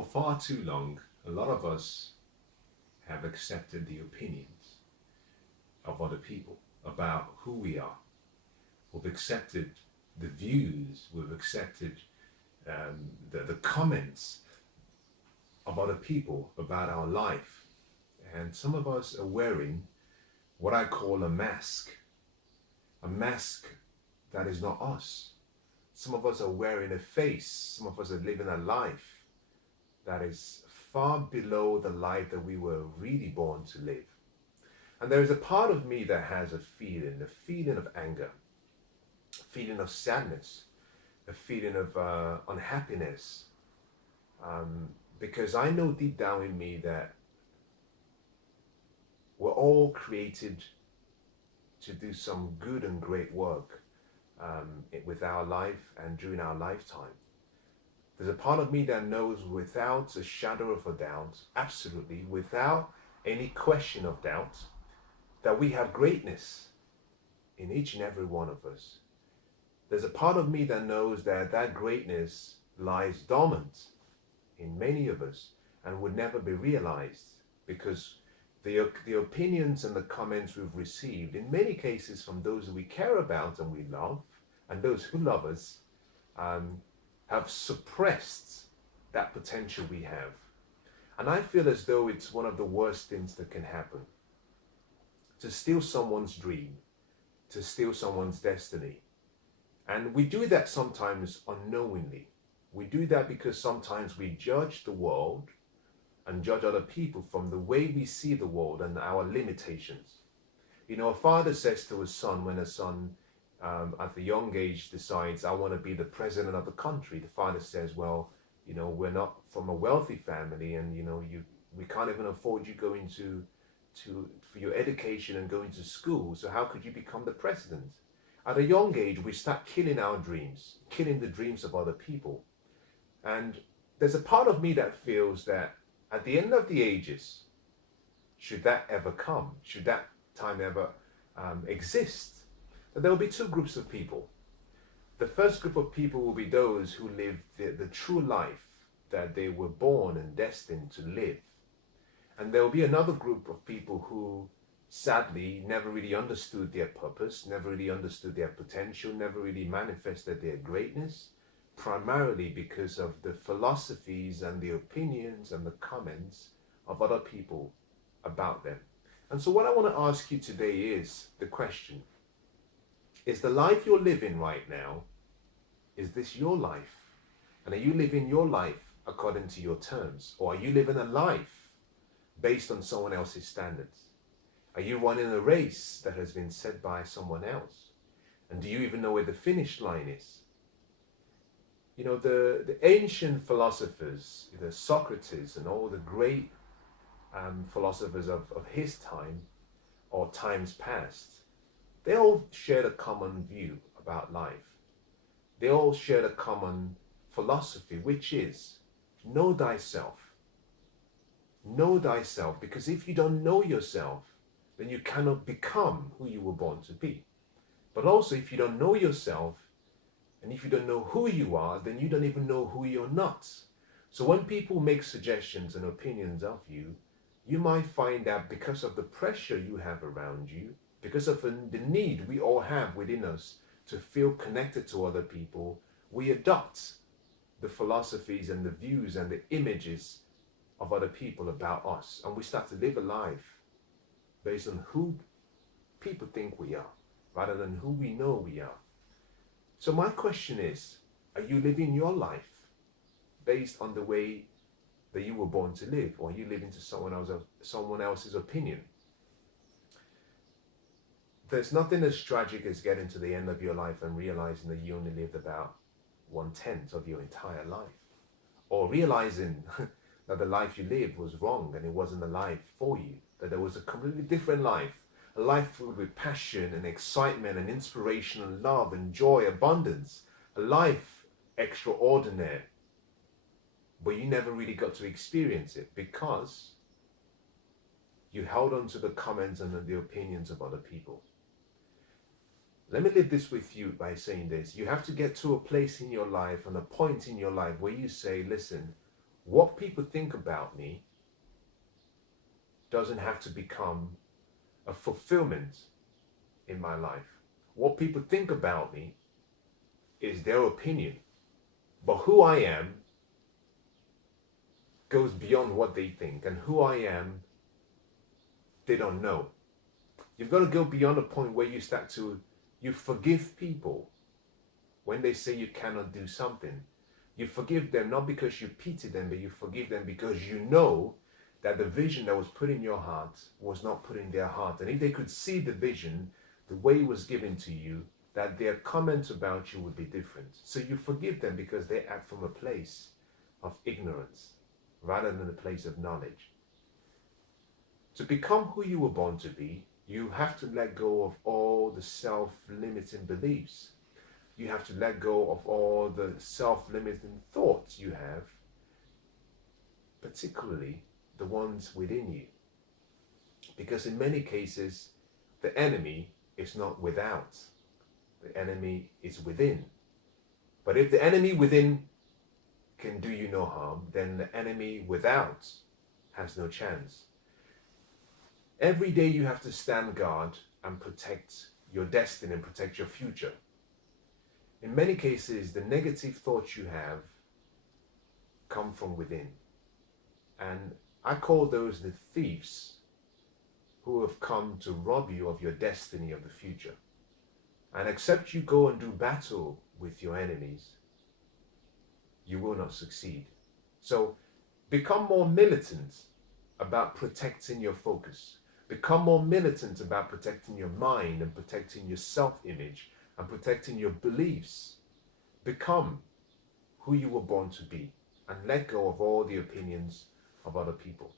For far too long, a lot of us have accepted the opinions of other people about who we are. We've accepted the views, we've accepted the comments of other people about our life. And some of us are wearing what I call a mask that is not us. Some of us are wearing a face, some of us are living a life that is far below the life that we were really born to live. And there is a part of me that has a feeling of anger, a feeling of sadness, a feeling of unhappiness, because I know deep down in me that we're all created to do some good and great work with our life and during our lifetime. There's a part of me that knows without a shadow of a doubt, absolutely, without any question of doubt, that we have greatness in each and every one of us. There's a part of me that knows that that greatness lies dormant in many of us and would never be realized because the opinions and the comments we've received, in many cases from those we care about and we love, and those who love us, have suppressed that potential we have. And I feel as though it's one of the worst things that can happen. To steal someone's dream, to steal someone's destiny. And we do that sometimes unknowingly. We do that because sometimes we judge the world and judge other people from the way we see the world and our limitations. You know, a father says to his son, when a son at the young age decides, I want to be the president of the country, the father says, well, you know, we're not from a wealthy family, and you know, we can't even afford you going for your education and going to school, so how could you become the president? At a young age, we start killing our dreams, killing the dreams of other people. And there's a part of me that feels that at the end of the ages, should that ever come, should that time ever exist, that there will be two groups of people. The first group of people will be those who live the true life that they were born and destined to live. And there will be another group of people who sadly never really understood their purpose, never really understood their potential, never really manifested their greatness, primarily because of the philosophies and the opinions and the comments of other people about them. And so what I want to ask you today is the question, is the life you're living right now, is this your life? And are you living your life according to your terms? Or are you living a life based on someone else's standards? Are you running a race that has been set by someone else? And do you even know where the finish line is? You know, the ancient philosophers, Socrates and all the great philosophers of his time or times past, they all shared a common view about life. They all shared a common philosophy, which is know thyself. Know thyself, because if you don't know yourself, then you cannot become who you were born to be. But also, if you don't know yourself, and if you don't know who you are, then you don't even know who you're not. So when people make suggestions and opinions of you, you might find that because of the pressure you have around you, because of the need we all have within us to feel connected to other people, we adopt the philosophies and the views and the images of other people about us. And we start to live a life based on who people think we are, rather than who we know we are. So my question is, are you living your life based on the way that you were born to live, or are you living to someone else's opinion? There's nothing as tragic as getting to the end of your life and realizing that you only lived about 1/10 of your entire life, or realizing that the life you lived was wrong and it wasn't a life for you, that there was a completely different life, a life filled with passion and excitement and inspiration and love and joy, abundance, a life extraordinary, but you never really got to experience it because you held on to the comments and the opinions of other people. Let me leave this with you by saying this. You have to get to a place in your life and a point in your life where you say, listen, What people think about me doesn't have to become a fulfillment in my life. What people think about me is their opinion, but who I am goes beyond what they think, and who I am, they don't know. You've got to go beyond a point where you forgive people when they say you cannot do something. You forgive them not because you pity them, but you forgive them because you know that the vision that was put in your heart was not put in their heart. And if they could see the vision, the way it was given to you, that their comments about you would be different. So you forgive them because they act from a place of ignorance rather than a place of knowledge. To become who you were born to be, you have to let go of all the self-limiting beliefs. You have to let go of all the self-limiting thoughts you have, particularly the ones within you. Because in many cases, the enemy is not without. The enemy is within. But if the enemy within can do you no harm, then the enemy without has no chance. Every day you have to stand guard and protect your destiny and protect your future. In many cases, the negative thoughts you have come from within. And I call those the thieves who have come to rob you of your destiny of the future. And except you go and do battle with your enemies, you will not succeed. So become more militant about protecting your focus. Become more militant about protecting your mind and protecting your self-image and protecting your beliefs. Become who you were born to be and let go of all the opinions of other people.